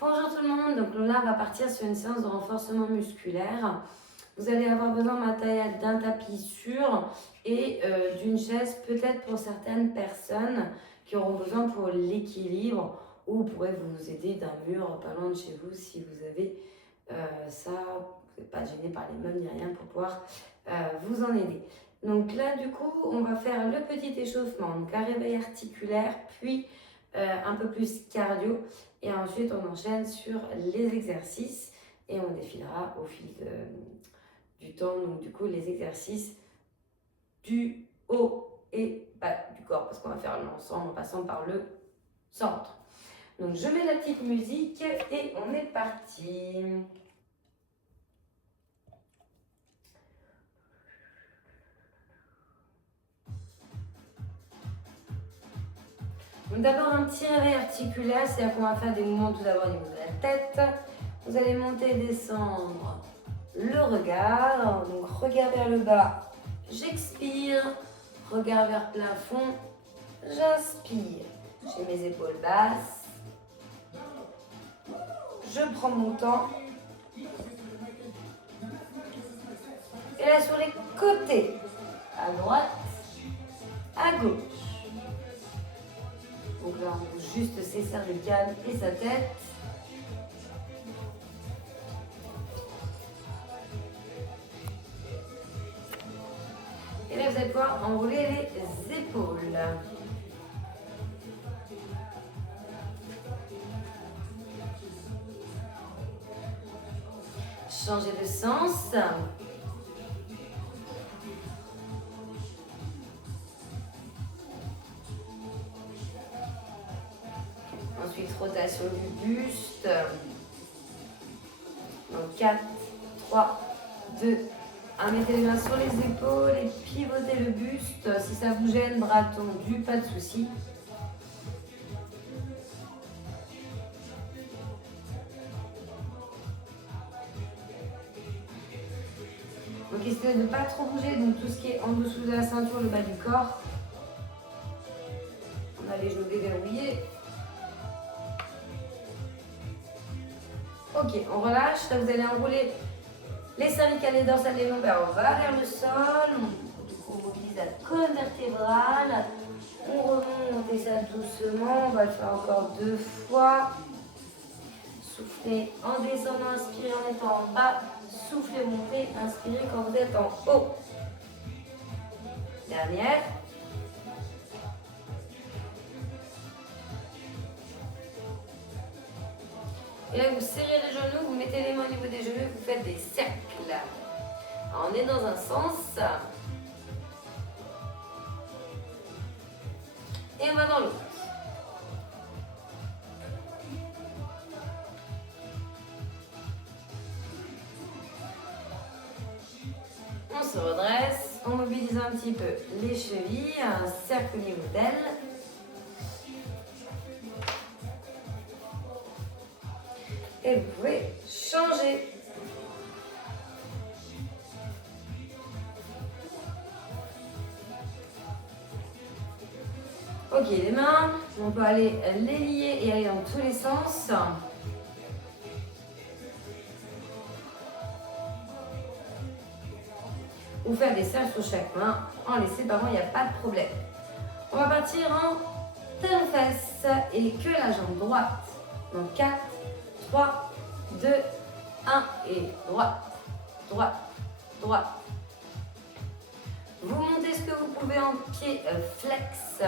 Bonjour tout le monde, donc là on va partir sur une séance de renforcement musculaire. Vous allez avoir besoin d'un tapis sûr et d'une chaise, peut-être pour certaines personnes qui auront besoin pour l'équilibre, ou vous pourrez vous aider d'un mur pas loin de chez vous si vous avez ça, vous n'êtes pas gêné par les meubles ni rien pour pouvoir vous en aider. Donc là du coup on va faire le petit échauffement, donc un réveil articulaire, puis un peu plus cardio. Et ensuite, on enchaîne sur les exercices et on défilera au fil du temps, donc du coup, les exercices du haut et bas du corps, parce qu'on va faire l'ensemble en passant par le centre. Donc, je mets la petite musique et on est parti. Donc, d'abord, un petit réveil articulaire, c'est-à-dire qu'on va faire des mouvements tout d'abord au niveau de la tête. Vous allez monter et descendre le regard, donc regard vers le bas, j'expire, regard vers le plafond, j'inspire. J'ai mes épaules basses, je prends mon temps. Et là sur les côtés, à droite, à gauche. Donc là on bouge juste ses cervicales et sa tête. Et là, vous allez pouvoir enrouler les épaules. Changer de sens. Ensuite, rotation du buste. Donc 4, 3, 2, 1. Mettez les mains sur les épaules et pivotez le buste. Si ça vous gêne, bras tendus, pas de souci. Donc essayez de ne pas trop bouger, donc tout ce qui est en dessous de la ceinture, le bas du corps. On a les genoux déverrouillés. Ok, on relâche. Là, vous allez enrouler les cervicales et dorsales des lombaires. On va vers le sol. On mobilise la colonne vertébrale. On remonte et ça doucement. On va le faire encore 2 fois. Soufflez en descendant, inspirez en étant en bas. Soufflez, montez, inspirez quand vous êtes en haut. Dernière. Et là, vous serrez les genoux, vous mettez les mains au niveau des genoux, vous faites des cercles. Alors, on est dans un sens. Et on va dans l'autre. On se redresse, on mobilise un petit peu les chevilles, un cercle au niveau d'elles. Et vous pouvez changer. Ok, les mains, on peut aller les lier et aller dans tous les sens. Ou faire des cercles sur chaque main en les séparant, il n'y a pas de problème. On va partir en talons-fesses et que la jambe droite. Donc 4, 3, 2, 1 et droite, droite, droite. Vous montez ce que vous pouvez en pied flex.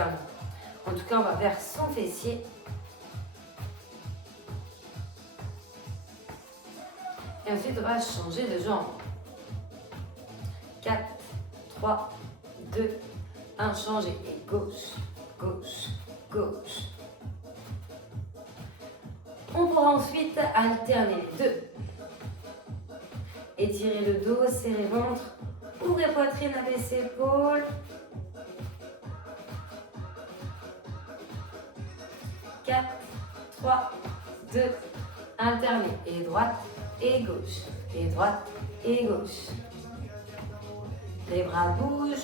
En tout cas, on va vers son fessier. Et ensuite, on va changer de jambe. 4, 3, 2, 1, changer. Et gauche, gauche, gauche. On pourra ensuite alterner les deux. Étirez le dos, serrez le ventre, ouvrez poitrine, abaissez épaules. 4, 3, 2, alternez. Et droite et gauche. Et droite et gauche. Les bras bougent.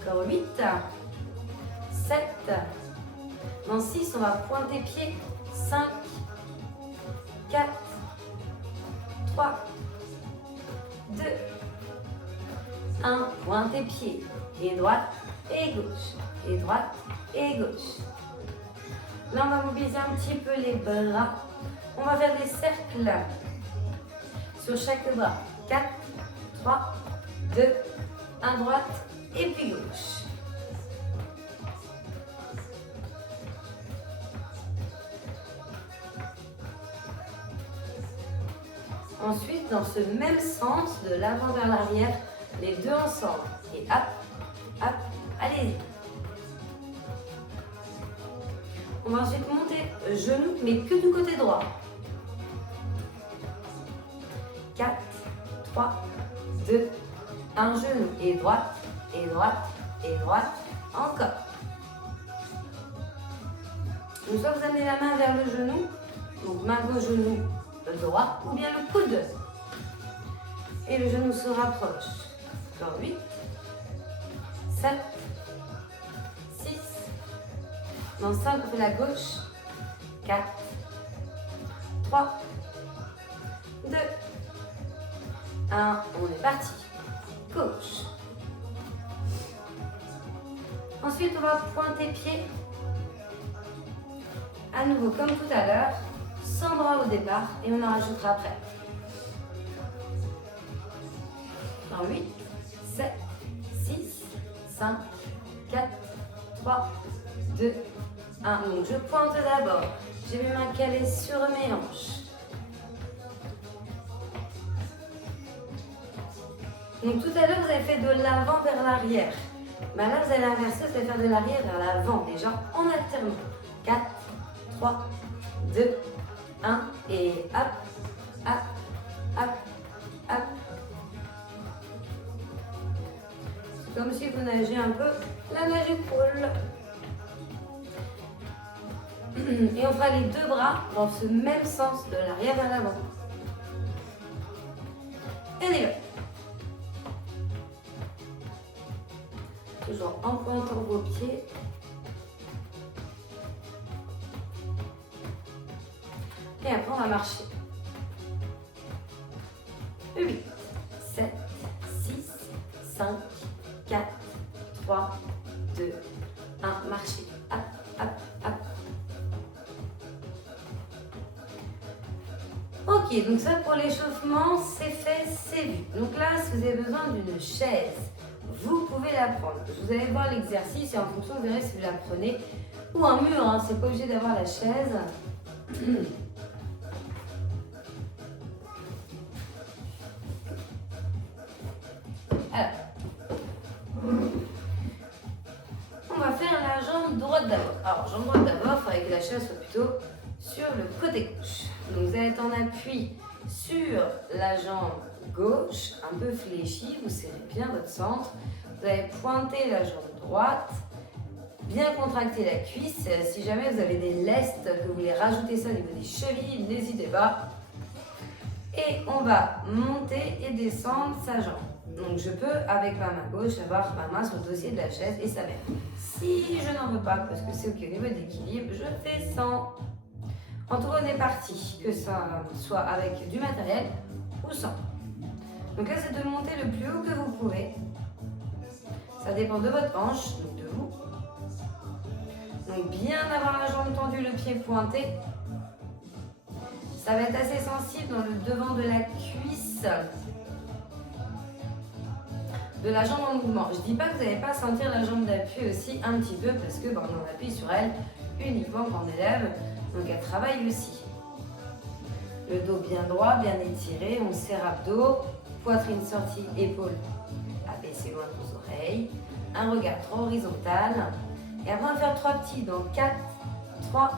Encore 8. 7. Dans 6, on va pointer pied. 5. 4. 3. 2. 1. Pointez pied. Et droite et gauche. Et droite et gauche. Là, on va mobiliser un petit peu les bras. On va faire des cercles sur chaque bras. 4, 3, 2, 1 droite et puis gauche. Ensuite, dans ce même sens, de l'avant vers l'arrière, les deux ensemble. Et hop, hop, allez-y. On va ensuite monter genou, mais que du côté droit. 4, 3, 2, 1 genou. Et droite, et droite, et droite. Encore. Donc soit vous amenez la main vers le genou, donc main gauche, genou droit, ou bien le coude. Et le genou se rapproche. Encore 8, 7, 6. Dans 5, on fait la gauche. 4, 3, 2, 1. On est parti. Gauche. Ensuite, on va pointer pied. À nouveau, comme tout à l'heure, sans bras au départ et on en rajoutera après. Dans 8, 7, 6, 5, 4, 3, 2, 1. Donc je pointe d'abord. J'ai mes mains calées sur mes hanches. Donc tout à l'heure, vous avez fait de l'avant vers l'arrière. Mais là, vous allez inverser, vous allez faire de l'arrière vers l'avant, déjà en alternant. 4, 3, 2, 1 et hop, hop, hop, hop. C'est comme si vous nagez un peu la nage épaule. Et on fera les deux bras dans ce même sens, de l'arrière vers l'avant. Et on y va. Toujours en pointant vos pieds. Et après, on va marcher. 8, 7, 6, 5, 4, 3, 2, 1. Marcher. Hop, hop, hop. Ok, donc ça pour l'échauffement, c'est fait, c'est vu. Donc là, si vous avez besoin d'une chaise, vous pouvez la prendre. Vous allez voir l'exercice et en fonction, vous verrez si vous la prenez. Ou un mur, hein, c'est pas obligé d'avoir la chaise. Alors, on va faire la jambe droite d'abord. Alors, jambe droite d'abord, il faudrait que la chaise soit plutôt sur le côté gauche. Donc, vous allez être en appui sur la jambe gauche, un peu fléchie. Vous serrez bien votre centre. Vous allez pointer la jambe droite, bien contracter la cuisse. Si jamais vous avez des lestes, que vous voulez rajouter ça au niveau des chevilles, n'hésitez pas. Et on va monter et descendre sa jambe. Donc je peux, avec ma main gauche, avoir ma main sur le dossier de la chaise et ça m'aide. Si je n'en veux pas, parce que c'est ok au niveau d'équilibre, je fais sans. En tout cas, on est parti, que ça soit avec du matériel ou sans. Donc là, c'est de monter le plus haut que vous pouvez. Ça dépend de votre hanche, donc de vous. Donc bien avoir la jambe tendue, le pied pointé. Ça va être assez sensible dans le devant de la cuisse de la jambe en mouvement. Je ne dis pas que vous n'allez pas sentir la jambe d'appui aussi un petit peu parce que on en appuie sur elle uniquement quand on élève. Donc elle travaille aussi. Le dos bien droit, bien étiré, on serre abdos, poitrine sortie, épaules abaissées loin de vos oreilles. Un regard trop horizontal. Et après on va faire 3 petits. Donc 4, 3,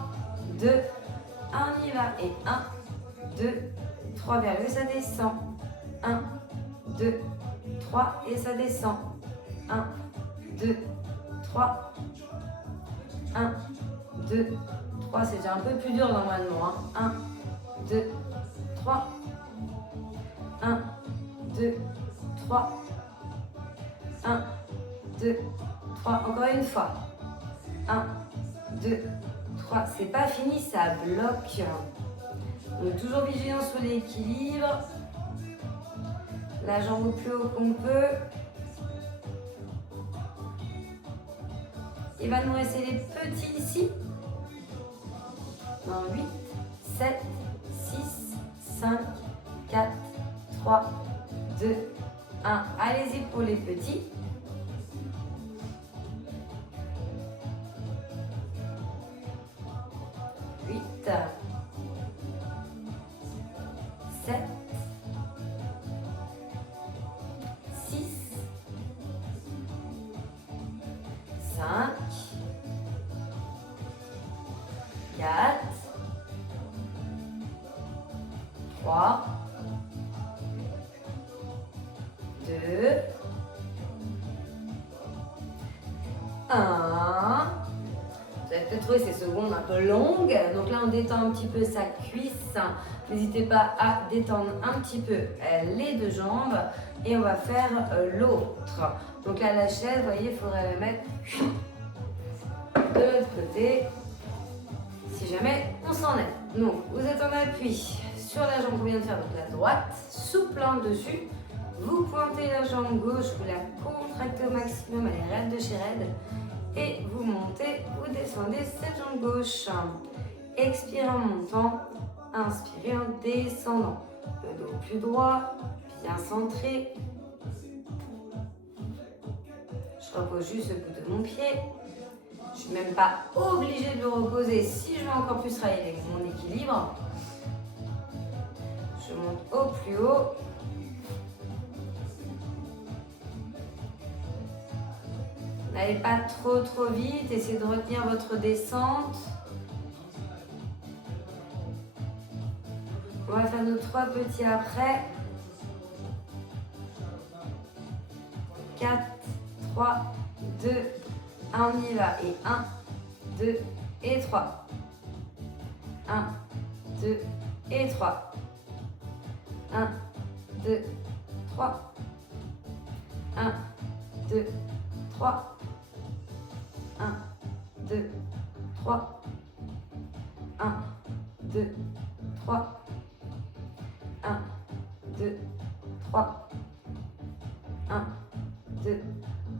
2, 1, on y va. Et 1, 2, 3 vers le haut, ça descend. 1, 2, 3 et ça descend. 1, 2, 3. 1, 2, 3. C'est déjà un peu plus dur normalement. 1, 2, 3. 1, 2, 3. 1, 2, 3. Encore une fois. 1, 2, 3. C'est pas fini, ça bloque. On est toujours vigilant sur l'équilibre. La jambe au plus haut qu'on peut. Il va nous rester les petits ici. Dans 8, 7, 6, 5, 4, 3, 2, 1. Allez-y pour les petits. 8, 7, 6, 5, 4, 3, 2, 1. Vous avez peut-être trouvé ces secondes un peu longues. Donc là, on détend un petit peu sa cuisse. N'hésitez pas à détendre un petit peu les deux jambes. Et on va faire l'autre. Donc là, la chaise, vous voyez, il faudrait la mettre de l'autre côté. Si jamais on s'en est. Donc, vous êtes en appui sur la jambe qu'on vient de faire, donc la droite, souple dessus. Vous pointez la jambe gauche, vous la contractez au maximum, elle est raide de chez raide. Et vous montez, vous descendez cette jambe gauche. Expirez en montant, inspirez en descendant. Le dos plus droit, bien centré. Je repose juste le bout de mon pied. Je ne suis même pas obligée de le reposer si je veux encore plus travailler avec mon équilibre. Je monte au plus haut. N'allez pas trop vite, essayez de retenir votre descente. On va faire nos 3 petits après. 4, 3, 2, 1, on y va. Et 1, 2 et 3. 1, 2 et 3. 1, 2, 3. 1, 2, 3. 1, 2, 3. 1, 2, 3. 1, 2, 3. 1, 2,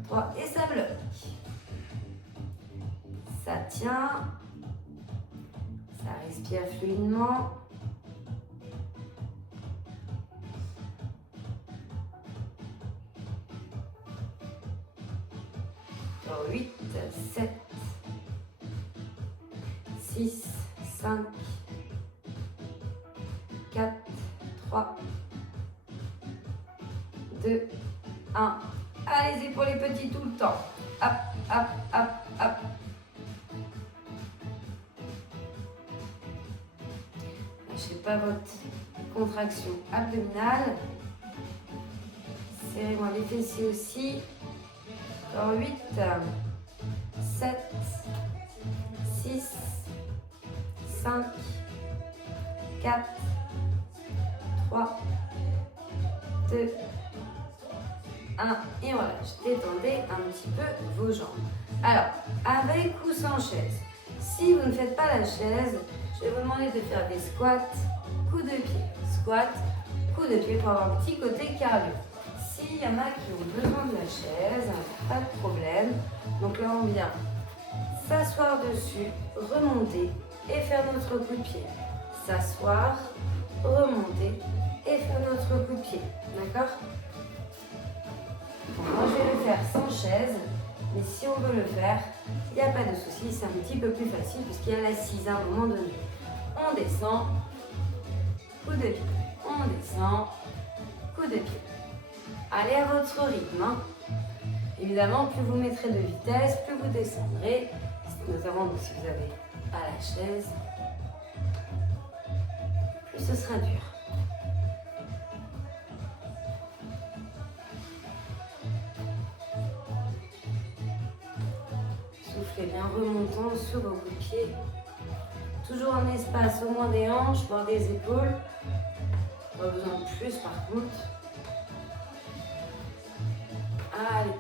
3. Et ça bloque. Ça tient. Ça respire fluidement. 8, 7, 6, 5, 4, 3, 2, 1. Allez-y pour les petits tout le temps. Hop, hop, hop, hop. Lâchez pas votre contraction abdominale. Serrez-moi les fessiers aussi. Encore 8, 7, 6, 5, 4, 3, 2, 1. Et on relâche. Détendez un petit peu vos jambes. Alors, avec ou sans chaise. Si vous ne faites pas la chaise, je vais vous demander de faire des squats, coups de pied. Squat, coups de pied pour avoir un petit côté cardio. S'il y en a qui ont besoin de la chaise, pas de problème. Donc là, on vient s'asseoir dessus, remonter et faire notre coup de pied. S'asseoir, remonter et faire notre coup de pied. D'accord? Moi, je vais le faire sans chaise, mais si on veut le faire, il n'y a pas de souci, c'est un petit peu plus facile puisqu'il y a l'assise à un moment donné. On descend, coup de pied. On descend, coup de pied. Allez à votre rythme. Hein. Évidemment, plus vous mettrez de vitesse, plus vous descendrez. Notamment si vous n'avez pas la chaise, plus ce sera dur. Soufflez bien remontant sur vos coups de pied. Toujours un espace au moins des hanches, voire des épaules. Pas besoin de plus par contre. Allez.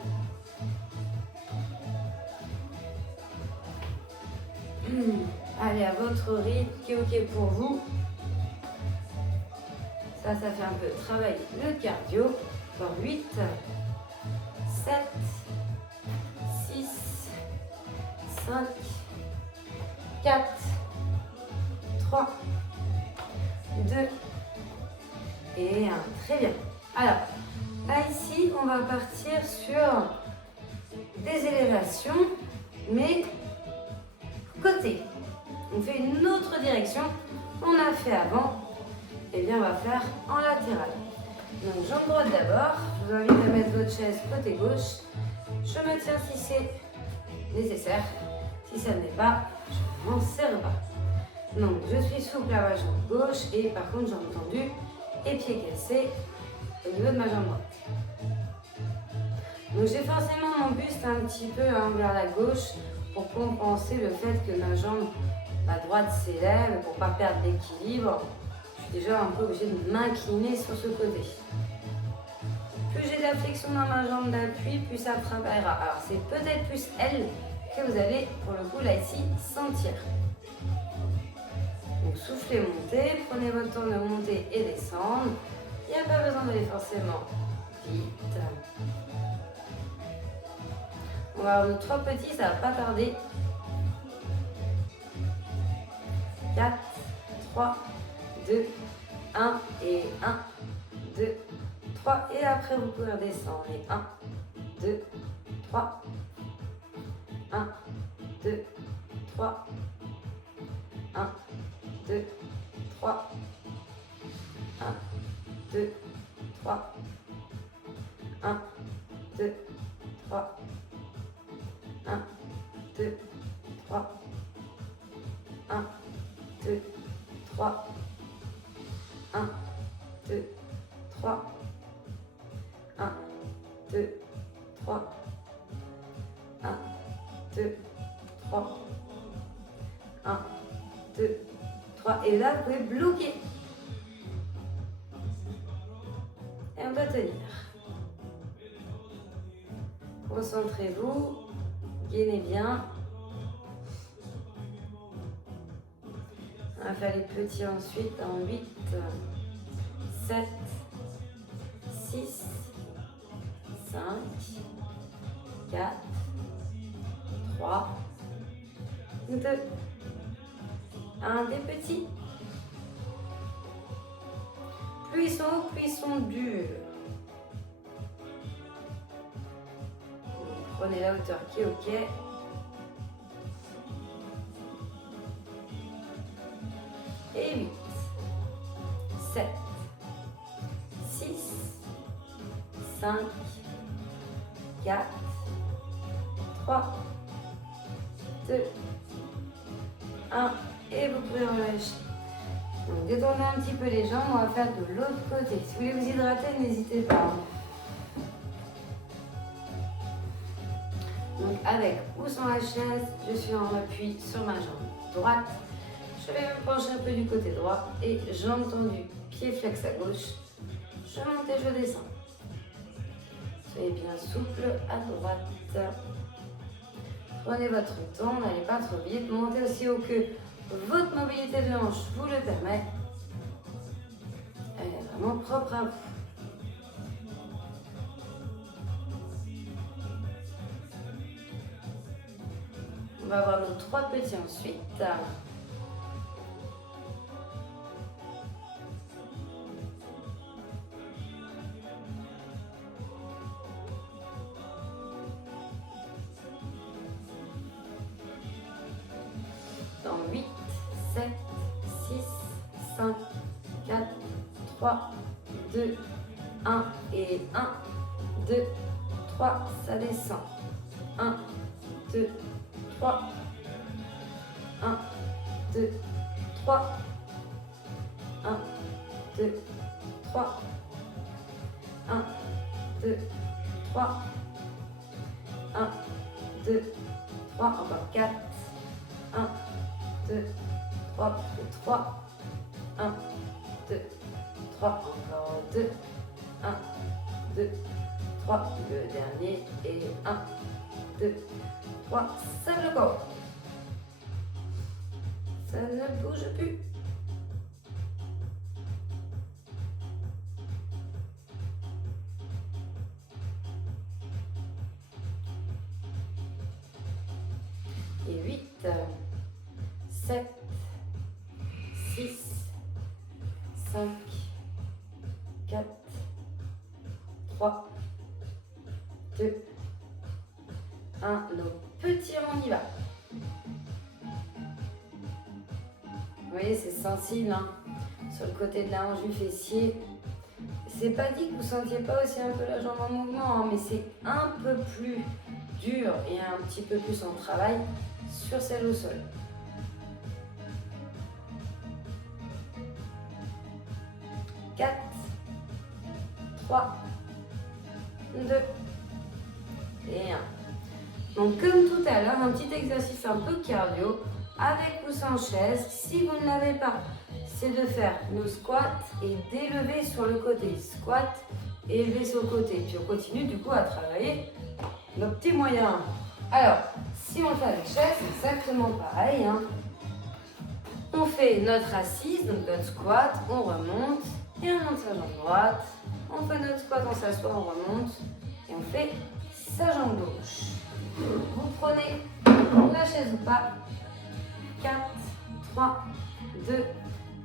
Allez, à votre rythme, qui est ok pour vous. Ça fait un peu travailler le cardio. Encore 8, 7, 6, 5, 4, 3, 2 et 1. Très bien. Alors, là ici, on va partir sur des élévations, mais côté. On fait une autre direction. On a fait avant. Et bien, on va faire en latéral. Donc, jambe droite d'abord. Je vous invite à mettre votre chaise côté gauche. Je me tiens si c'est nécessaire. Si ça ne l'est pas, je m'en sers pas. Donc, je suis souple à ma jambe gauche et par contre, jambe tendue et pied cassé au niveau de ma jambe droite. Donc, j'ai forcément mon buste un petit peu vers la gauche pour compenser le fait que ma jambe droite s'élève pour ne pas perdre l'équilibre. Je suis déjà un peu obligée de m'incliner sur ce côté. Plus j'ai de la flexion dans ma jambe d'appui, plus ça travaillera. Alors, c'est peut-être plus elle que vous allez, pour le coup, là, ici, sentir. Donc, soufflez, montez. Prenez votre temps de monter et descendre. Il n'y a pas besoin d'aller forcément vite. On va avoir nos 3 petits, ça ne va pas tarder. 4, 3, 2, 1 et 1, 2, 3. Et après, vous pouvez redescendre. Et 1, 2, 3. 1, 2, 3. 1, 2, 3. 1, 2, 3. 1, 2, 3. 1, 2, 3. 1, 2, 3. 1, 2, 3. 1, 2, 3. 1, 2, 3. 1, 2, 3. Et là, vous pouvez bloquer. Et on va tenir. Concentrez-vous. Gainez bien. On va faire les petits ensuite en 8, 7, 6, 5, 4, 3, 2, 1. Des petits. Plus ils sont hauts, plus ils sont durs. Prenez la hauteur qui est ok. Et 8, 7, 6, 5, 4, 3, 2, 1. Et vous pouvez relâcher. Donc détendez un petit peu les jambes, on va faire de l'autre côté. Si vous voulez vous hydrater, n'hésitez pas. Donc avec ou sans la chaise, je suis en appui sur ma jambe droite. Je vais me pencher un peu du côté droit et jambe tendue, pied flex à gauche. Je monte et je descends. Soyez bien souple à droite. Prenez votre temps, n'allez pas trop vite. Montez aussi haut que votre mobilité de hanche vous le permet. Elle est vraiment propre à vous. On va avoir nos 3 petits ensuite. Dans 8, 7, 6, 5, 4, 3, 2, 1 et 1, 2, 3, ça descend. 1, 2, 3, 1, 2, 3, 1, 2, 3, 1, 2, 3, 1, 2, 3, encore 4, 1, 2, 3, 3, 1, 2, 3, encore 2, 1, 2, 3, le dernier et 1, 2, 3, ça bloque. Ça ne bouge plus. Et 8, 7, 6, 5, 4, 3, 2, 1. Nos petits ronds, on y va. Vous voyez, c'est sensible hein, sur le côté de la hanche du fessier. C'est pas dit que vous sentiez pas aussi un peu la jambe en mouvement, hein, mais c'est un peu plus dur et un petit peu plus en travail sur celle au sol. Quatre, 3, 2 et 1. Donc comme tout à l'heure, un petit exercice un peu cardio avec ou sans chaise. Si vous ne l'avez pas, c'est de faire nos squats et d'élever sur le côté. Squat, élever sur le côté. Puis on continue du coup à travailler nos petits moyens. Alors, si on le fait avec chaise, c'est exactement pareil. Hein. On fait notre assise, donc notre squat, on remonte et on monte sa jambe droite. On fait notre squat, on s'assoit, on remonte et on fait sa jambe gauche. Vous prenez la chaise ou pas. 4, 3, 2,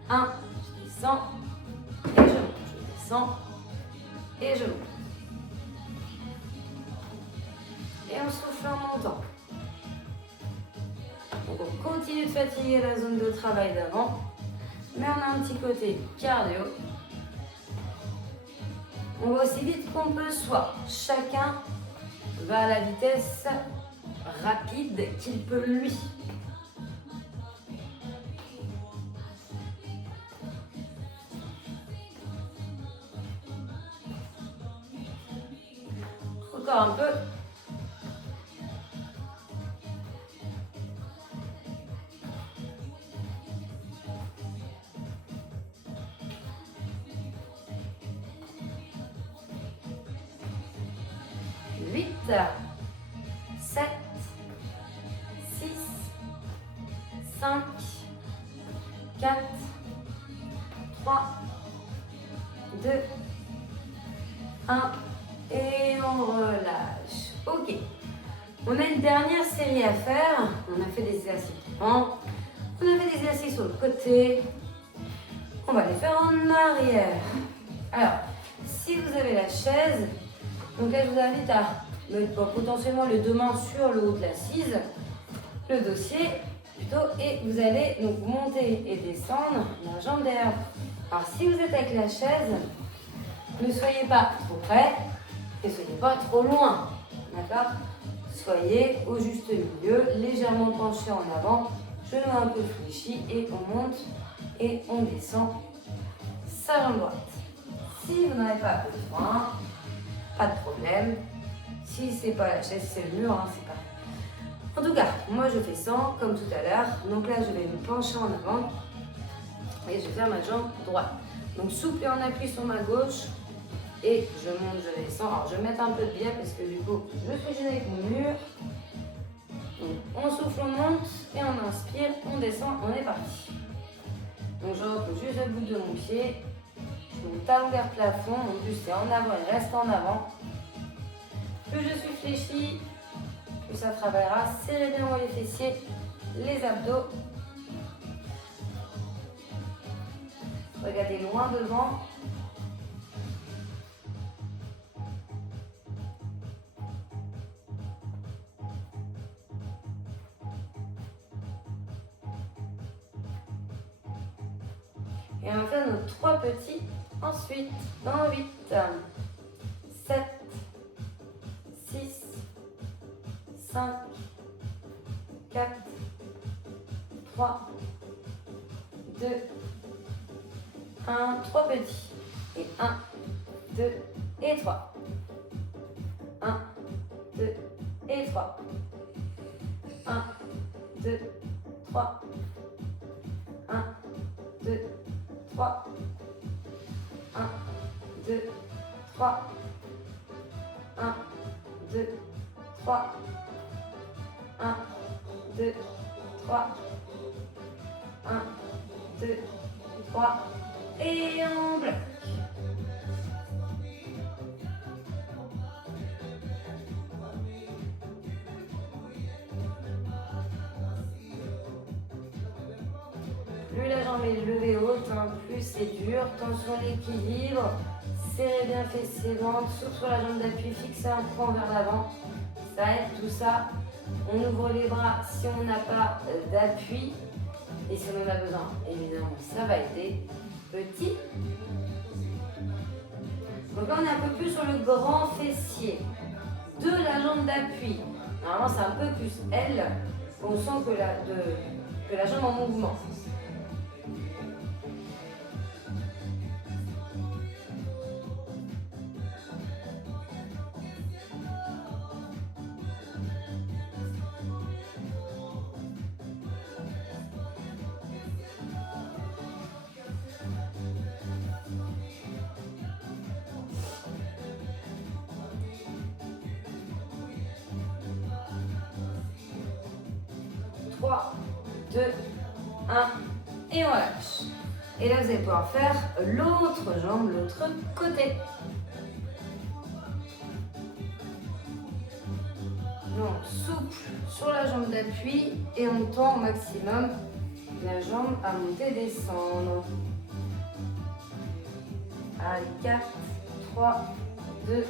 1. Je descends et je monte. Je descends et je monte. Et on souffle en montant. Donc on continue de fatiguer la zone de travail d'avant, mais on a un petit côté cardio. On va aussi vite qu'on peut, soit chacun va à la vitesse rapide qu'il peut lui. Encore un peu. Huit, 7, 6, 5, 4, 3, 2, 1. Et on relâche. Ok. On a une dernière série à faire. On a fait des exercices devant. On a fait des exercices sur le côté. On va les faire en arrière. Alors, si vous avez la chaise, donc là je vous invite à mettre potentiellement les deux mains sur le haut de l'assise, le dossier plutôt, et vous allez donc monter et descendre la jambe derrière. Alors si vous êtes avec la chaise, ne soyez pas trop près. Et soyez pas trop loin, d'accord? Soyez au juste milieu, légèrement penché en avant, genou un peu fléchi et on monte et on descend sa jambe droite. Si vous n'en avez pas besoin, pas de problème. Si c'est pas la chaise, c'est le mur, hein, c'est pas. En tout cas, moi je fais 100 comme tout à l'heure. Donc là, je vais me pencher en avant et je vais faire ma jambe droite. Donc souple et en appui sur ma gauche. Et je monte, je descends. Alors je vais mettre un peu de biais parce que du coup, je suis gênée avec mon mur. Donc on souffle, on monte et on inspire, on descend, on est parti. Donc je repose juste le bout de mon pied. Mon talon vers plafond, mon buste est en avant, il reste en avant. Plus je suis fléchie, plus ça travaillera. Serrez bien les fessiers, les abdos. Regardez loin devant. Et on va faire nos 3 petits ensuite. Dans 8, 7, 6, 5, 4, 3, 2, 1. 3 petits. Et 1, 2 et 3. 1, 2 et 3. 1, 2, 3. 1, 2, 3. 1, 2, 3. 1, 2, 3. 1, 2, 3. 1, 2, 3. Et on bloque. Plus la jambe est levée haute, hein, plus c'est dur. Tension à l'équilibre. Serrez bien fessier ventre. Souffle sur la jambe d'appui. Fixez un point vers l'avant. Ça aide tout ça. On ouvre les bras si on n'a pas d'appui. Et si on en a besoin, évidemment, ça va aider. Petit. Donc là, on est un peu plus sur le grand fessier de la jambe d'appui. Normalement, c'est un peu plus L. On sent que la jambe en mouvement. Trois, 2, 1 et on relâche. Et là, vous allez pouvoir faire l'autre jambe, l'autre côté. Donc, souple sur la jambe d'appui et on tend au maximum la jambe à monter, descendre. Allez, 4, 3, 2,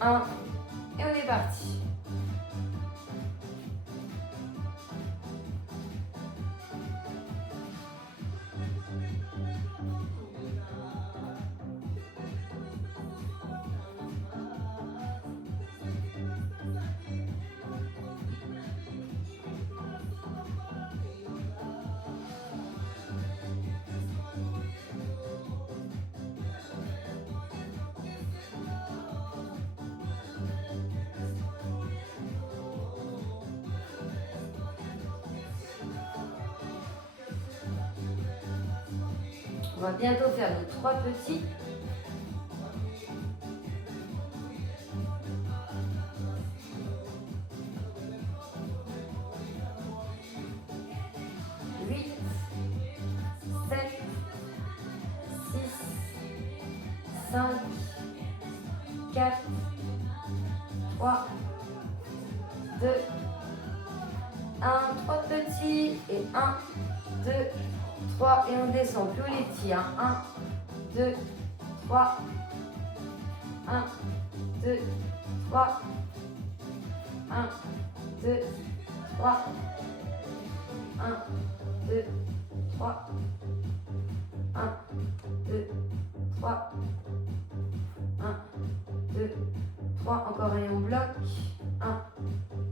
1 et on est parti. On va bientôt faire nos 3 petits. Huit, 7, 6, 5, 4, 3, 2, 1, 3 petits et 1, 2, 3 et on descend plus les petits. 1, 2, 3, 1, 2, 3, 1, 2, 3, 1, 2, 3, 1, 2, 3, 1, 2, 3, encore et on bloque. 1,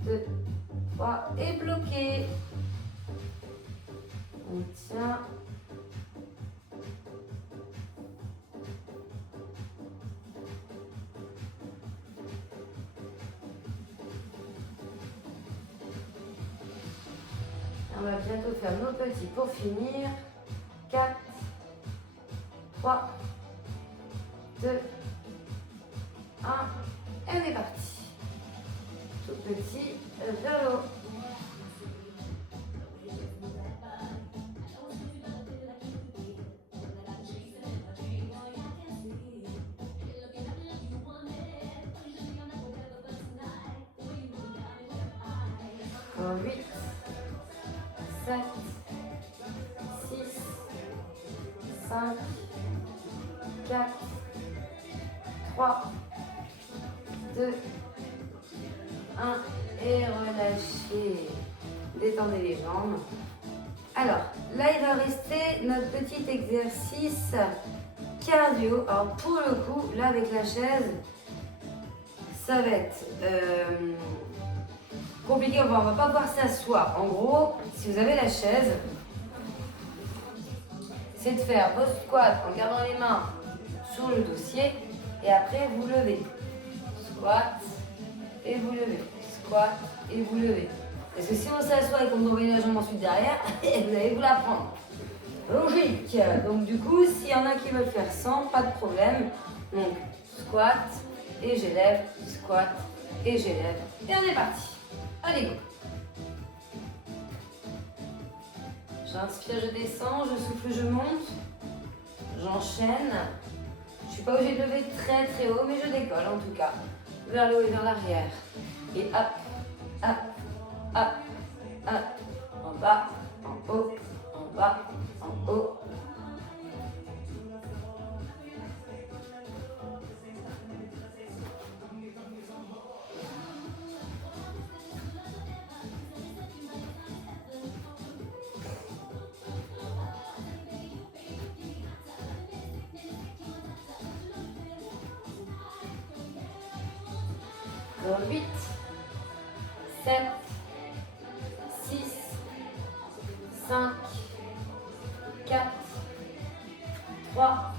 2, 3 et bloqué. On tient. On va bientôt faire nos petits pour finir. 4, 3, 2, 1 et on est parti. Tout petit vers le haut. Encore 8, 7, 6, 5, 4, 3, 2, 1 et relâchez. Détendez les jambes. Alors, là, il va rester notre petit exercice cardio. Alors, pour le coup, là, avec la chaise, ça va être compliqué. On va pas pouvoir s'asseoir. En gros, si vous avez la chaise, c'est de faire vos squats en gardant les mains sur le dossier et après vous levez. Squat et vous levez. Squat et vous levez. Parce que si on s'assoit et qu'on envoie la jambe ensuite derrière, vous allez vous la prendre. Logique. Donc du coup, s'il y en a qui veulent faire sans, pas de problème. Donc squat et j'élève, squat et j'élève. Et on est parti. Allez, go. J'inspire, je descends, je souffle, je monte. J'enchaîne. Je ne suis pas obligée de lever très très haut, mais je décolle en tout cas. Vers le haut et vers l'arrière. Et hop, hop, hop, hop. En bas, en haut, en bas, en haut. Dans 8, 7, 6, 5, 4, 3,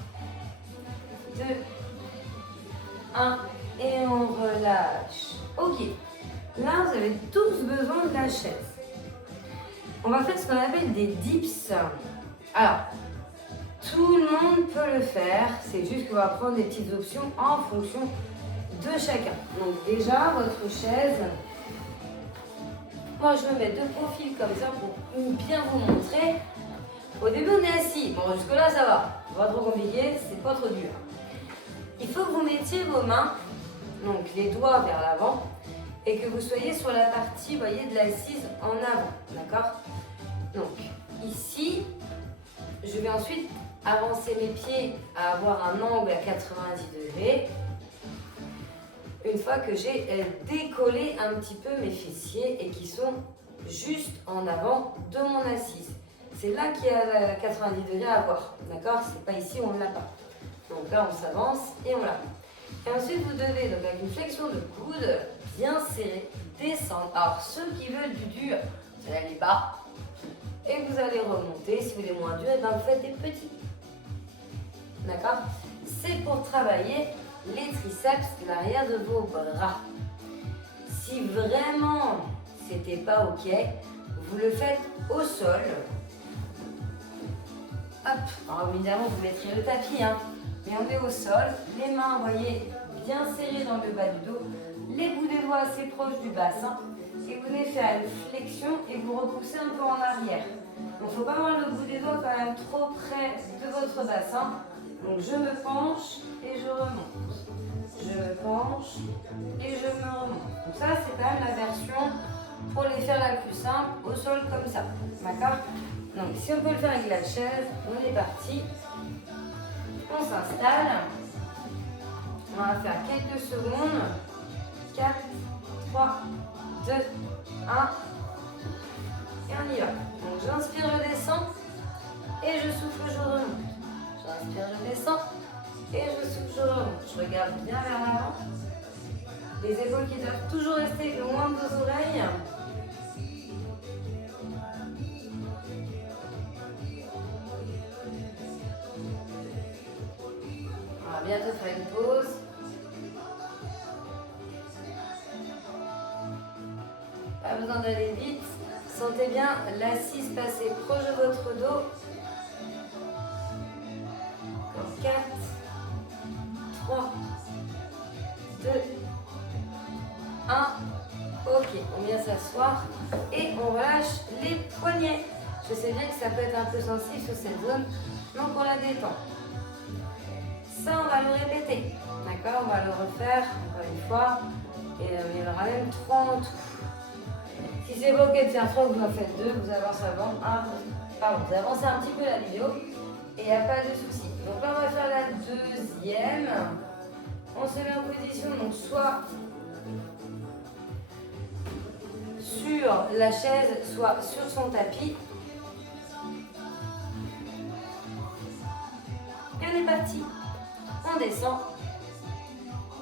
2, 1 et on relâche. Ok, là vous avez tous besoin de la chaise. On va faire ce qu'on appelle des dips. Alors, tout le monde peut le faire, c'est juste qu'on va prendre des petites options en fonction de chacun. Donc déjà, votre chaise, moi je me mets de profil comme ça pour bien vous montrer. Au début on est assis, bon jusque là ça va, pas trop compliqué, c'est pas trop dur. Il faut que vous mettiez vos mains, donc les doigts vers l'avant, et que vous soyez sur la partie, vous voyez, de l'assise en avant, d'accord? Donc ici, je vais ensuite avancer mes pieds à avoir un angle à 90 degrés. Une fois que j'ai décollé un petit peu mes fessiers et qui sont juste en avant de mon assise. C'est là qu'il y a 90 degrés à avoir, d'accord? C'est pas ici où on ne l'a pas. Donc là, on s'avance et on l'a. Et ensuite, vous devez, donc avec une flexion de coude, bien serré, descendre. Alors, ceux qui veulent du dur, vous allez aller bas et vous allez remonter. Si vous voulez moins dur, et bien vous faites des petits. D'accord? C'est pour travailler les triceps de l'arrière de vos bras. Si vraiment c'était pas ok, vous le faites au sol. Hop, alors évidemment vous mettrez le tapis, hein, mais on est au sol, les mains, vous voyez, bien serrées dans le bas du dos, les bouts des doigts assez proches du bassin, et vous venez faire une flexion et vous repoussez un peu en arrière. Donc il ne faut pas avoir le bout des doigts quand même trop près de votre bassin. Donc je me penche et je remonte. Je me penche et je me remonte. Donc ça c'est quand même la version pour les faire la plus simple, au sol comme ça. D'accord? Donc si on peut le faire avec la chaise, on est parti. On s'installe. On va faire quelques secondes. 4, 3, 2, 1. Et on y va. Donc j'inspire, je descends. Et je souffle, je remonte. J'inspire, je descends. Et je souffle, je remonte. Je regarde bien vers l'avant. Les épaules qui doivent toujours rester loin de vos oreilles. On va bientôt faire une pause. Pas besoin d'aller vite. Sentez bien l'assise passer proche de votre dos. 4, 3, 2, 1. Ok, on vient s'asseoir et on relâche les poignets. Je sais bien que ça peut être un peu sensible sur cette zone, donc on la détend. Ça, on va le répéter. D'accord? On va le refaire encore une fois. Et il y en aura même 3 en tout. Si c'est pas ok de faire 3, vous en faites 2, vous avancez avant. Vous avancez un petit peu la vidéo et il n'y a pas de souci. Donc là, on va faire la deuxième. On se met en position, donc soit sur la chaise, soit sur son tapis. Et on est parti. On descend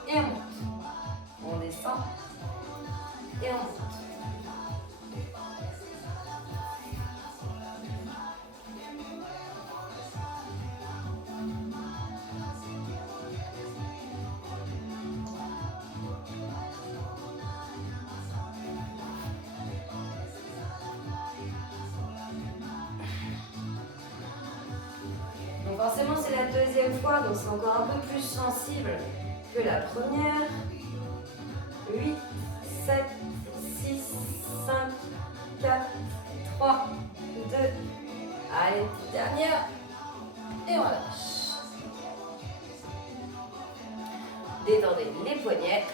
et on monte. On descend et on monte. Donc forcément c'est la deuxième fois, donc c'est encore un peu plus sensible que la première. 8, 7, 6, 5, 4, 3, 2,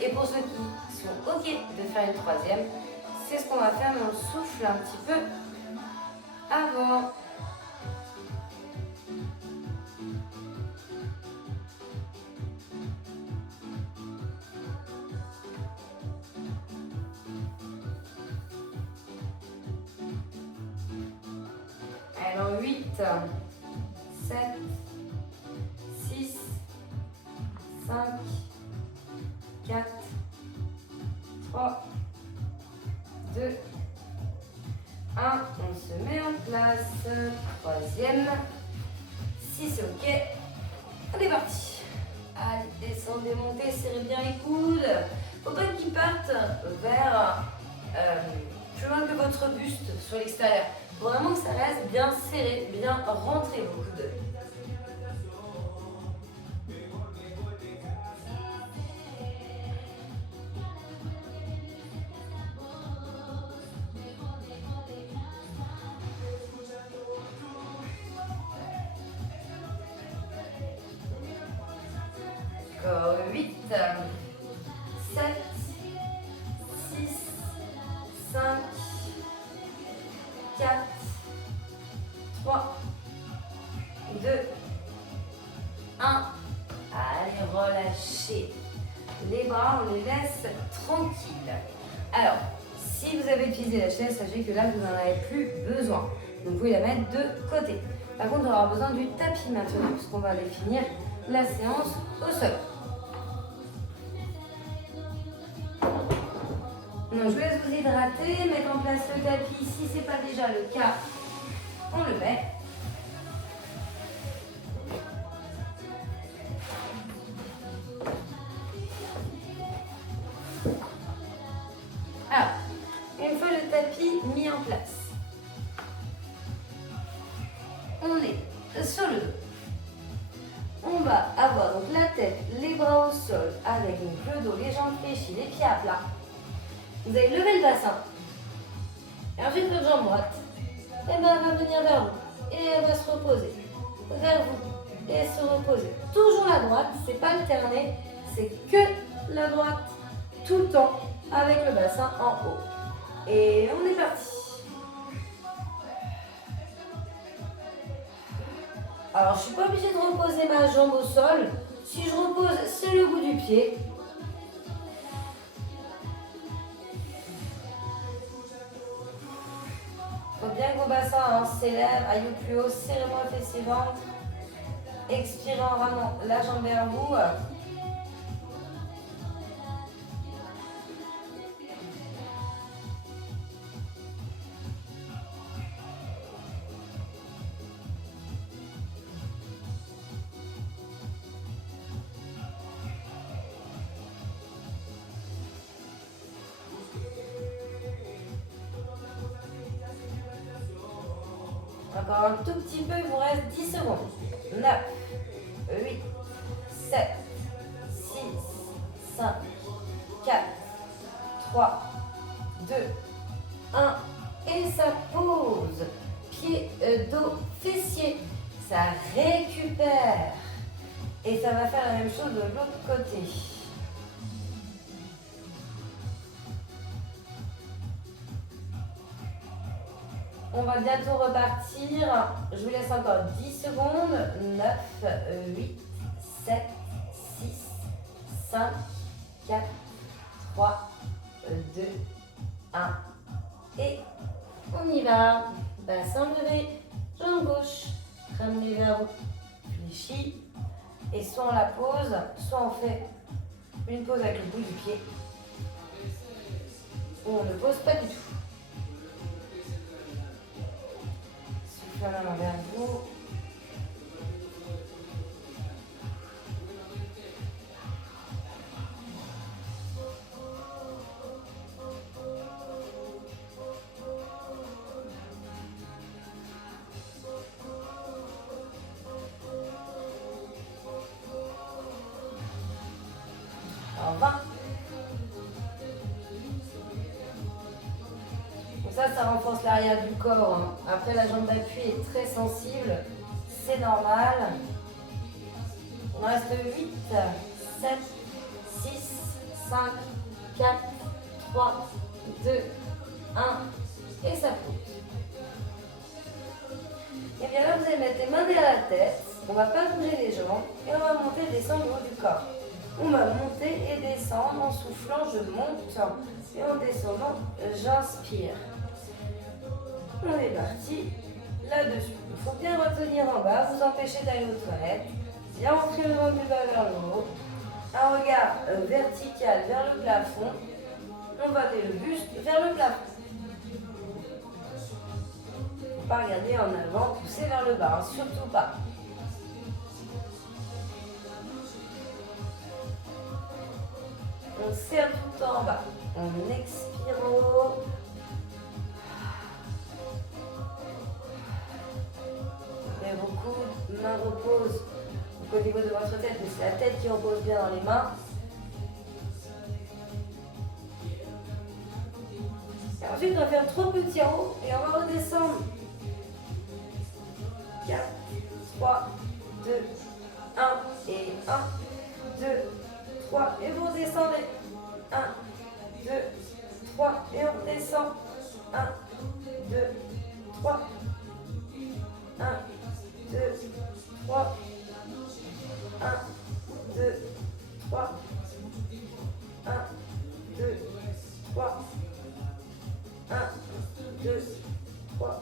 Et pour ceux qui sont OK de faire une troisième, c'est ce qu'on va faire, mais on souffle un petit peu avant. Alors 8, 7, 6, 5, 4, 3, 2, 1. On se met en place. Troisième. Si c'est OK, on est parti. Allez, descendez, montez, serrez bien les coudes. Faut pas qu'ils partent vers plus loin que votre buste sur l'extérieur. Faut vraiment que ça reste bien serré, bien rentré vos coudes. Encore 8, 7, 6, 5, 4, 3, 2, 1. Allez, relâchez les bras, on les laisse tranquilles. Alors, si vous avez utilisé la chaise, sachez que là, vous n'en avez plus besoin. Donc, vous pouvez la mettre de côté. Par contre, on aura besoin du tapis maintenant, puisqu'on va aller finir la séance au sol. Donc, je vous laisse vous hydrater, mettre en place le tapis. Si ce n'est pas déjà le cas, on le met. Alors, une fois le tapis mis en place, on est sur le dos. On va avoir donc la tête, les bras au sol, avec donc le dos, les jambes fléchies, les pieds à plat. Vous allez lever le bassin. Et ensuite, votre jambe droite, elle va venir vers vous. Et elle va se reposer. Vers vous. Et se reposer. Toujours la droite, c'est pas alterné. C'est que la droite, tout le temps, avec le bassin en haut. Et on est parti. Alors, je ne suis pas obligée de reposer ma jambe au sol. Si je repose, c'est le bout du pied. Il faut bien que vos bassins s'élèvent, aillent au plus haut. Serrez-moi fessiers ventre. Expirez en ramenant la jambe vers vous. Encore un tout petit peu, il vous reste 10 secondes. 9, 8, 7, 6, 5, 4, 3, 2, 1. Et ça pose. Pied, dos, fessier. Ça récupère. Et ça va faire la même chose de l'autre côté. On va bientôt repartir. Je vous laisse encore 10 secondes. 9, 8, 7, 6, 5, 4, 3, 2, 1. Et on y va. Bassin levé, jambe gauche, ramenez vers vous, fléchi. Et soit on la pose, soit on fait une pause avec le bout du pied. Ou on ne pose pas du tout. Voilà, vers vous. Alors 20. Ça renforce l'arrière du corps. Après, la jambe d'appui est très sensible. C'est normal. Il en reste 8, 7, 6, 5, 4, 3, 2, 1. Et ça pose. Et bien là, vous allez mettre les mains derrière la tête. On ne va pas bouger les jambes. Et on va monter et descendre le haut du corps. On va monter et descendre. En soufflant, je monte. Et en descendant, j'inspire. On est parti là-dessus. Il faut bien retenir en bas, vous empêcher d'aller aux toilettes. Bien rentrer le ventre du bas vers le haut. Un regard vertical vers le plafond. On va mettre le buste vers le plafond. Faut pas regarder en avant, pousser vers le bas, hein, surtout pas. On serre tout le temps en bas. On expire en haut. Et vos coudes, mains reposent au niveau de votre tête, mais c'est la tête qui repose bien dans les mains. Et ensuite, on va faire 3 petits en haut et on va redescendre. 4, 3, 2, 1 et 1, 2, 3 et vous redescendez. 1, 2, 3 et on redescend. 1, 2, 3. 1, 2, 3. 1, 2, 3. 1, 2, 3. 1, 2, 3.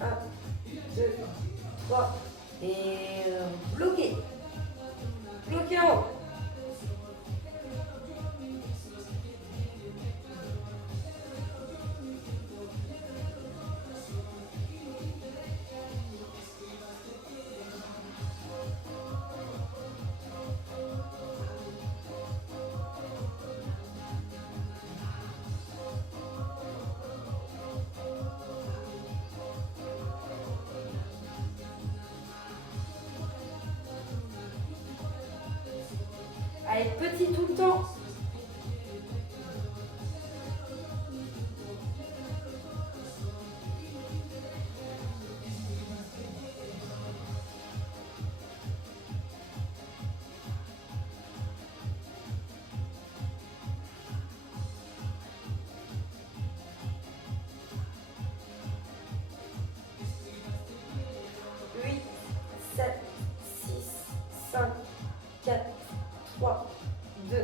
1, 2, 3. Et bloquez. Bloquez en haut. Allez, petit tout le temps. Huit, 7, 6, 5, 4, 3, 2,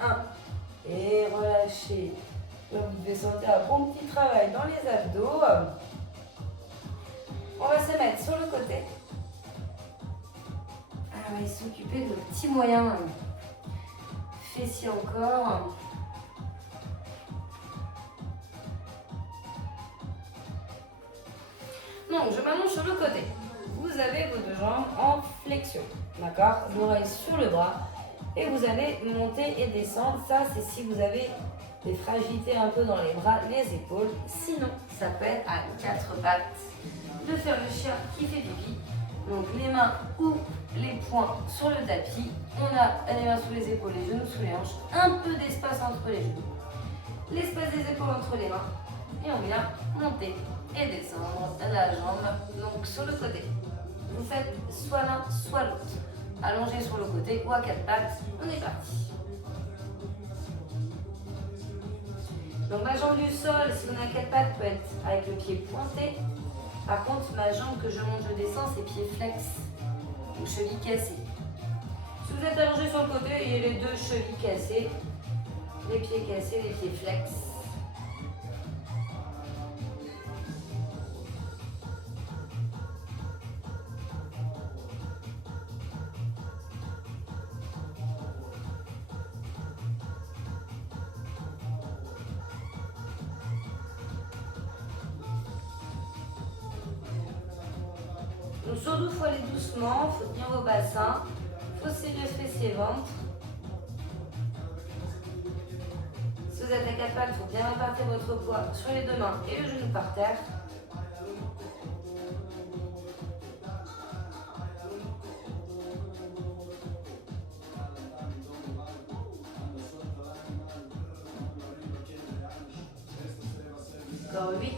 1. Et relâchez. Donc vous devez sentir un bon petit travail dans les abdos. On va se mettre sur le côté. On va s'occuper de nos petits moyens. Fessiers encore. Donc je m'allonge sur le côté. Vous avez vos deux jambes en flexion. D'accord? L'oreille sur le bras. Et vous allez monter et descendre. Ça, c'est si vous avez des fragilités un peu dans les bras, les épaules. Sinon, ça peut être à 4 pattes de faire le chien qui fait pipi. Donc les mains ou les poings sur le tapis. On a les mains sous les épaules, les genoux sous les hanches. Un peu d'espace entre les genoux. L'espace des épaules entre les mains. Et on vient monter et descendre la jambe. Donc sur le côté. Vous faites soit l'un, soit l'autre. Allongé sur le côté ou à 4 pattes. On est parti. Donc ma jambe du sol, si on est à 4 pattes, peut être avec le pied pointé. Par contre, ma jambe que je monte, je descends, c'est pied flex. Donc cheville cassée. Si vous êtes allongé sur le côté, il y a les deux chevilles cassées. Les pieds cassés, les pieds flex. Donc surtout, il faut aller doucement, il faut tenir vos bassins, il faut serrer fessiers ventre. Si vous êtes à 4 pattes, il faut bien répartir votre poids sur les deux mains et le genou par terre. Encore 8,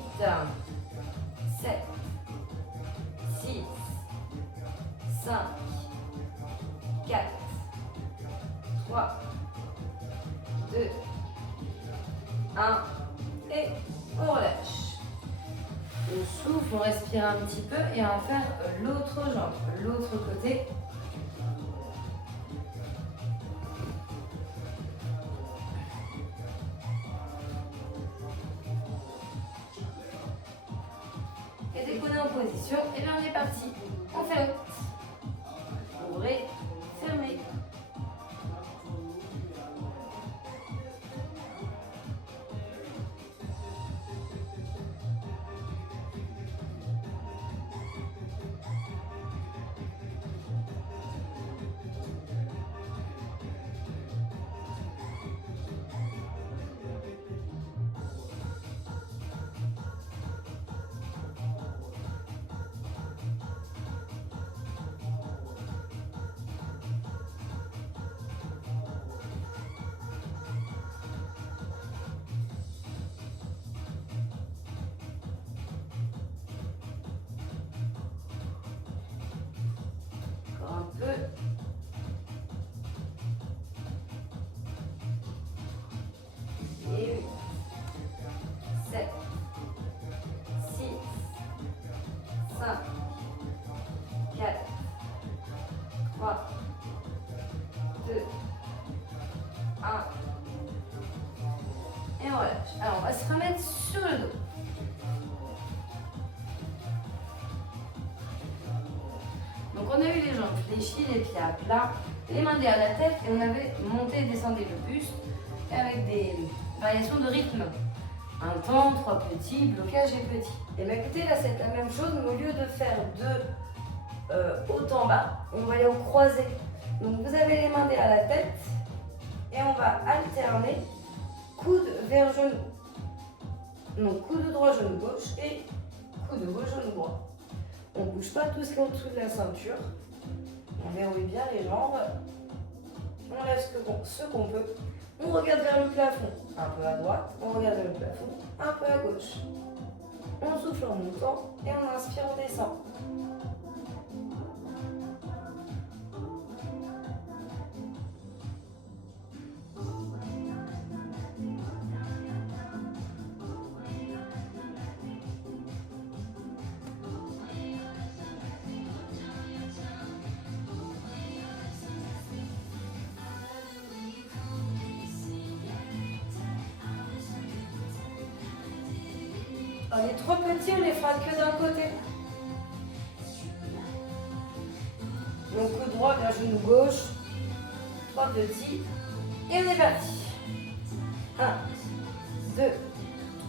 7, 6, 5, 4, 3, 2, 1, et on relâche. On souffle, on respire un petit peu et on va faire l'autre jambe, l'autre côté. Et dès qu'on est en position, et bien on est parti. On fait l'autre. Ouvrez, fermez. Un peu. Et 8, 7, 6, 5, 4, 3, 2, 1. Et on relâche. Alors on va se remettre sur le dos. Donc on a eu les jambes fléchies, les pieds à plat, les mains derrière la tête et on avait monté et descendu le buste avec des variations de rythme. Un temps, 3 petits, blocage et petits. Et bien écoutez, là c'est la même chose, mais au lieu de faire de haut en bas, on va aller au croisé. Donc vous avez les mains derrière la tête et on va alterner coude vers genou. Donc coude droit, genou gauche et coude gauche, genou droit. On ne bouge pas tout ce qui est en dessous de la ceinture. On verrouille bien les jambes. On lève ce qu'on peut. On regarde vers le plafond. Un peu à droite. On regarde vers le plafond. Un peu à gauche. On souffle en montant et on inspire, on descend. Alors, les 3 petits, on les fera que d'un côté. Donc coude droit vers genou gauche. 3 petits. Et on est parti. 1, 2,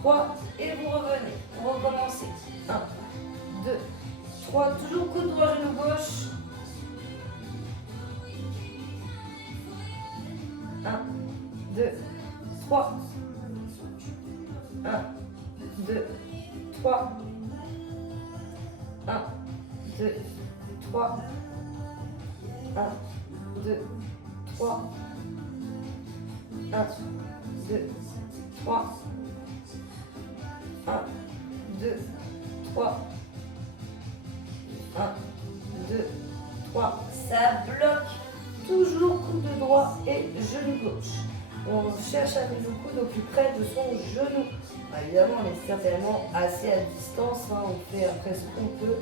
3. Et vous revenez. Vous recommencez. 1, 2, 3. Toujours coude droit, genou gauche. 1, 2, 3. 1, 2, 3. 1, 2, 3. 1, 2, 3. 1, 2, 3. 1, 2, 3. 1, 2, 3. Ça bloque. Toujours coude droit et genou gauche. On cherche à mettre le coude au plus près de son genou. Alors évidemment, on est certainement assez à distance. On fait après ce qu'on peut.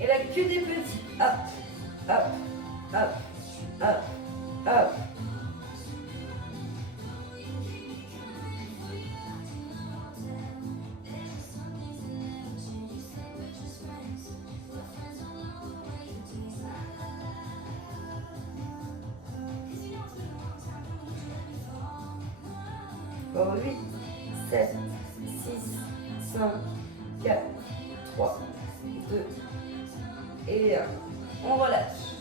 Et là, que des petits. Hop, hop, hop, hop, hop. Encore 8, 7, 6, 5, 4, 3, 2 et 1. On relâche.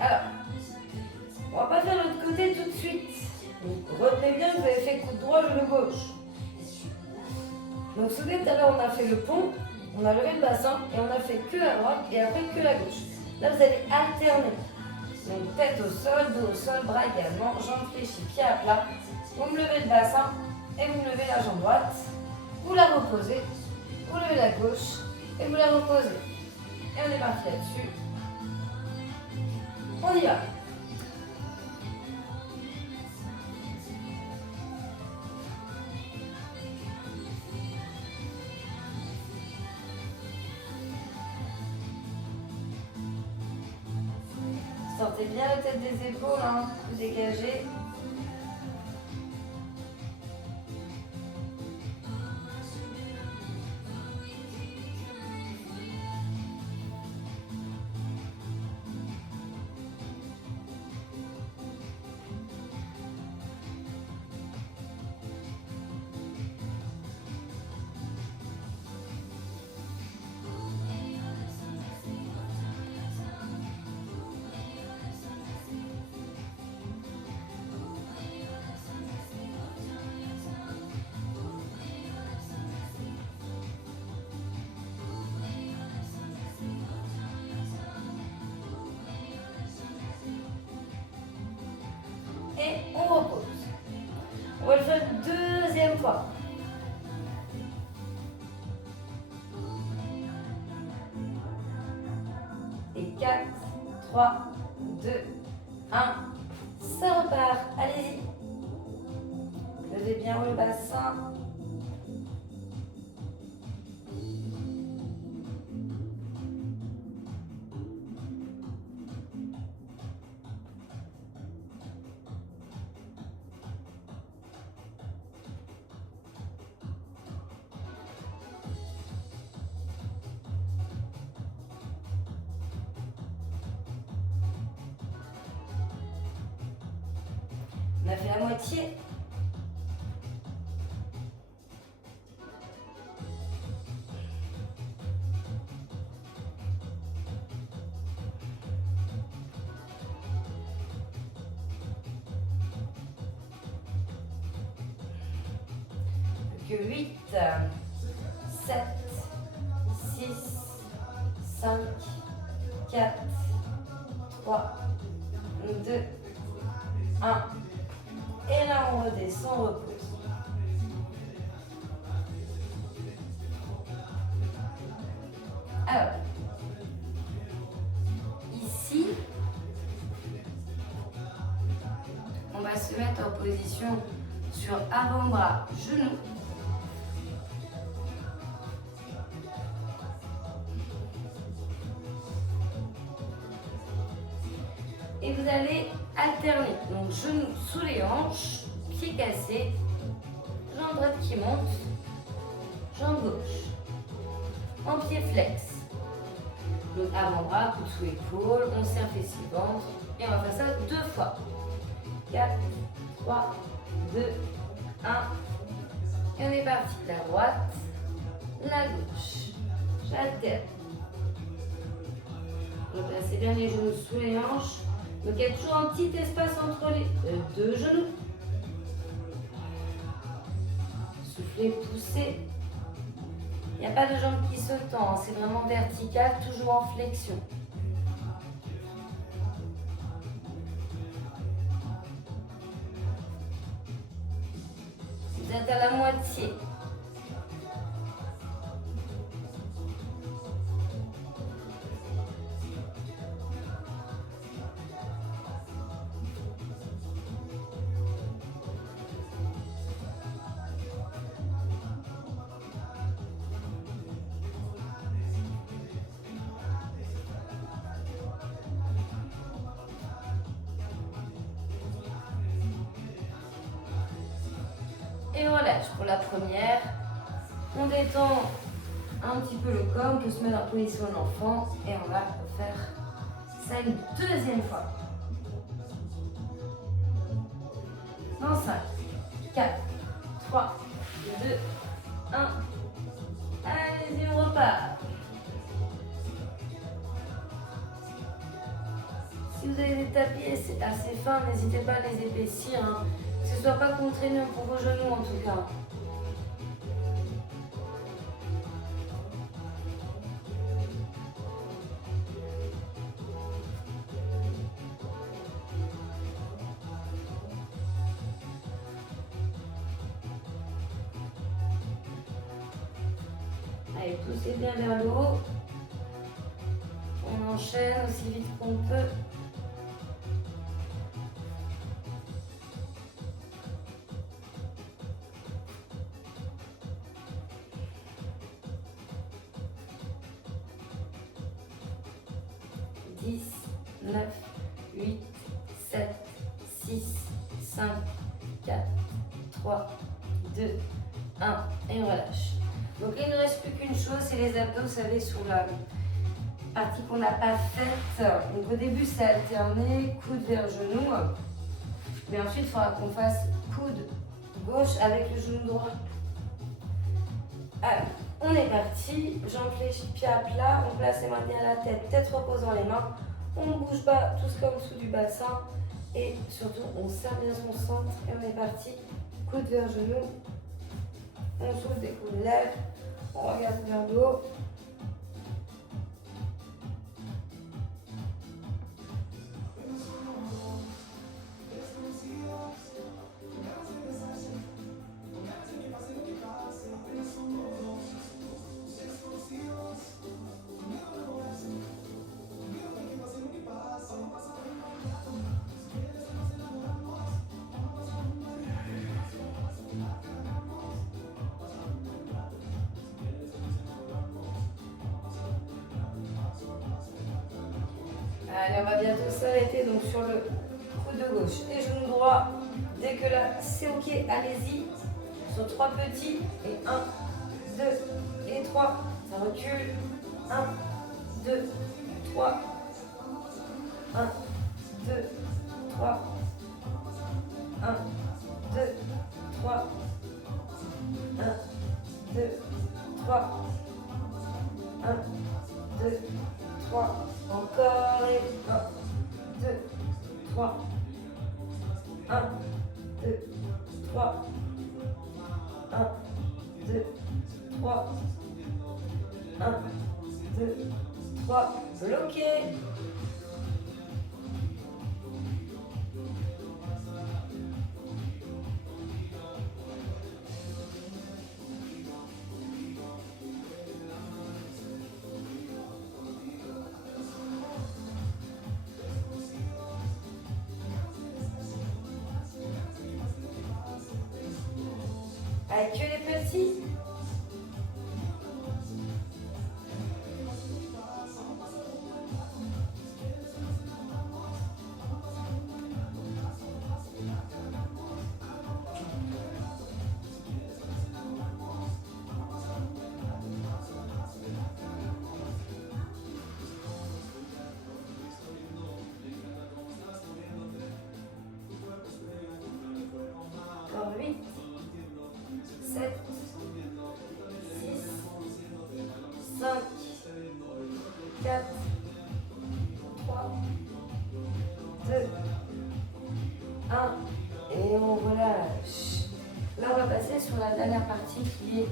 Alors, on va pas faire l'autre côté tout de suite. Donc, retenez bien que vous avez fait coude droit, genou gauche. Donc, souvenez tout à l'heure, on a fait le pont, on a levé le bassin et on a fait que à droite et après que à gauche. Là, vous allez alterner. Donc tête au sol, dos au sol, bras également, jambes fléchies, pieds à plat. Vous me levez le bassin et vous me levez la jambe droite. Vous la reposez, vous levez la gauche et vous la reposez. Et on est parti là-dessus. On y va. Sortez bien la tête des épaules, hein. Vous dégagez. Et on repose. On va le faire une deuxième fois. Et 4, 3, 2, 1. Ça repart. Allez-y. Levez bien haut le bassin. On a fait la moitié. Plus que 8, 7, 6, 5, 4, 3, 2, 1. Et là, on redescend, on repose. Alors, ici, on va se mettre en position sur avant-bras, genoux. Et vous allez alterner. Donc, genoux sous les hanches, pieds cassés, jambe droite qui monte, jambe gauche. En pied flex. Donc, avant-bras, coude sous épaule, on serre fessier ventre. Et on va faire ça 2 fois. 4, 3, 2, 1. Et on est parti. La droite, la gauche. J'alterne. Donc, placez bien les genoux sous les hanches. Donc, il y a toujours un petit espace entre les deux genoux. Soufflez, poussez. Il n'y a pas de jambes qui se tendent, c'est vraiment vertical, toujours en flexion. Vous êtes à la moitié. Et on relâche pour la première. On détend un petit peu le corps, on peut se mettre en position d'enfant et on va faire ça une deuxième fois. Dans 5, 4, 3, 2, 1. Allez-y, on repart. Si vous avez des tapis assez fins, n'hésitez pas à les épaissir. Hein. Que ce ne soit pas contraignant pour vos genoux en tout cas. Allez, poussez bien vers le haut. On enchaîne aussi vite qu'on peut. Dix, 9, 8, 7, 6, 5, 4, 3, 2, 1. Et on relâche. Donc il ne reste plus qu'une chose, c'est les abdos, vous savez, sur la partie qu'on n'a pas faite. Donc au début, c'est alterné, coude vers genou. Mais ensuite, il faudra qu'on fasse coude gauche avec le genou droit. Alors, on est parti. Jambes fléchies, pieds à plat. On place les mains derrière la tête, tête reposant les mains. On ne bouge pas tout ce qu'il y a en dessous du bassin. Et surtout, on serre bien son centre. Et on est parti. Coude vers genou. On souffle des coudes lèvres. On regarde vers le haut. Allez, on va bientôt s'arrêter donc sur le coude de gauche et genou droit. Dès que là, c'est ok, allez-y. Sur 3 petits. Et 1, 2 et 3. Ça recule. 1, 2, 3. 1, 2, 3. 1, 2, 3. 1, 2, 3. 1, 2, 3. Encore et 1, 2, 3. 1, 2, 3. 1, 2, 3. 1, 2, 3. Bloqué. Avec que les petits. Encore 8, 7, 6, 5, 4, 3, 2, 1. Et on relâche. Là, on va passer sur la dernière partie qui est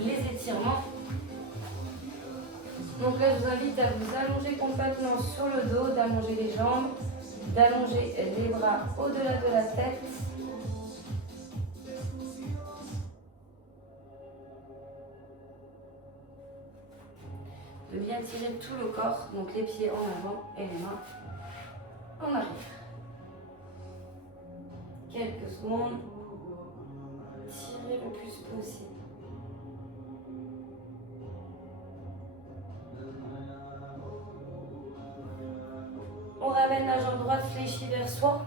les étirements. Donc là, je vous invite à vous allonger complètement sur le dos, d'allonger les jambes, d'allonger les bras au-delà de la tête. De bien tirer tout le corps, donc les pieds en avant et les mains en arrière. Quelques secondes. Tirez le plus possible. On ramène la jambe droite fléchie vers soi.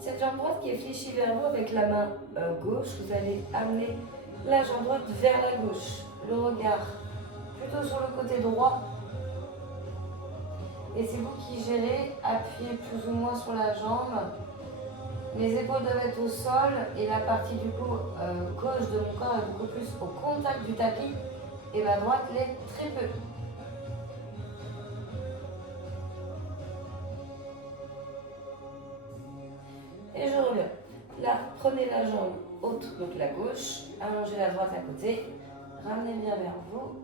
Cette jambe droite qui est fléchie vers vous avec la main gauche, vous allez amener la jambe droite vers la gauche. Le regard plutôt sur le côté droit. Et c'est vous qui gérez, appuyez plus ou moins sur la jambe. Les épaules doivent être au sol et la partie du coup gauche de mon corps est beaucoup plus au contact du tapis et la droite l'est très peu. Et je reviens. Là, prenez la jambe haute, donc la gauche, allongez la droite à côté, ramenez bien vers vous.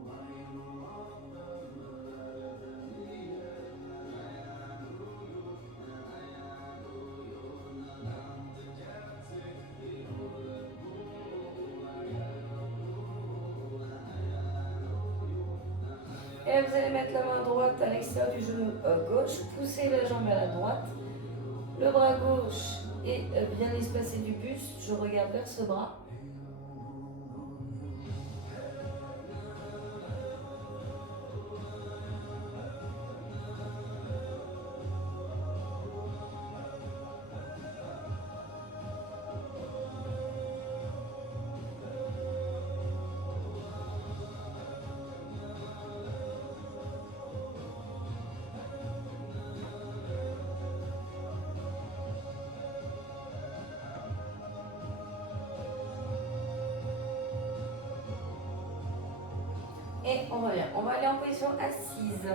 Et là, vous allez mettre la main droite à l'extérieur du genou gauche, pousser la jambe à la droite. Le bras gauche est bien espacé du buste. Je regarde vers ce bras. Et on revient. On va aller en position assise.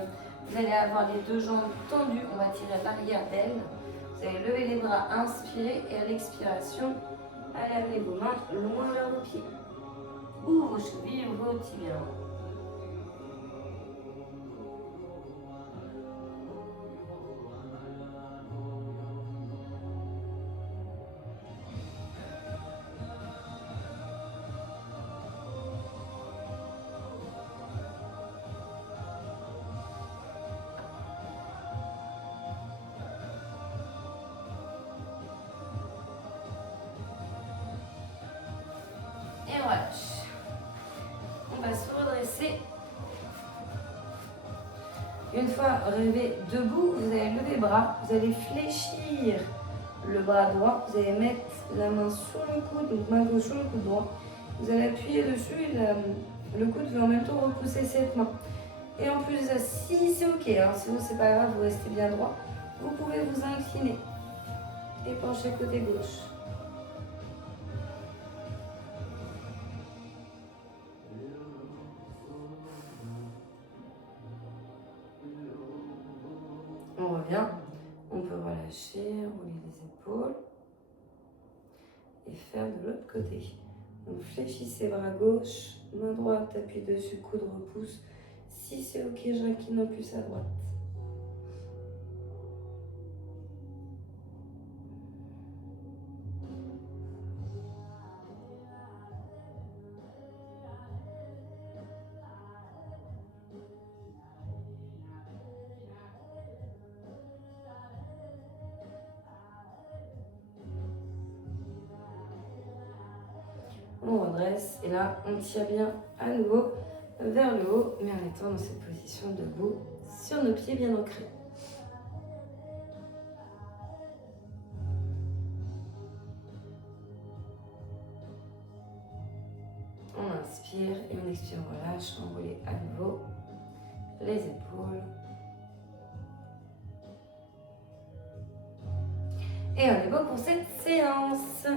Vous allez avoir les deux jambes tendues. On va tirer l'arrière d'elles. Vous allez lever les bras, inspirer. Et à l'expiration, allez amener vos mains loin vers vos pieds. Ou vos chevilles ou vos tibias. Et on relâche. On va se redresser. Une fois rêvé debout, vous allez lever les bras, vous allez fléchir le bras droit, vous allez mettre la main sur le coude, donc main gauche sur le coude droit. Vous allez appuyer dessus et le coude va en même temps repousser cette main. Et en plus de ça, si c'est ok, hein, sinon c'est pas grave, vous restez bien droit, vous pouvez vous incliner et pencher côté gauche. On revient, on peut relâcher, rouler les épaules et faire de l'autre côté. Donc fléchissez bras gauche, main droite, appuie dessus, coude repousse. Si c'est ok, j'incline un plus à droite. On redresse et là on tire bien à nouveau vers le haut, mais en étant dans cette position debout sur nos pieds bien ancrés. On inspire et on expire, on relâche, enrouler à nouveau les épaules. Et on est beau pour cette séance.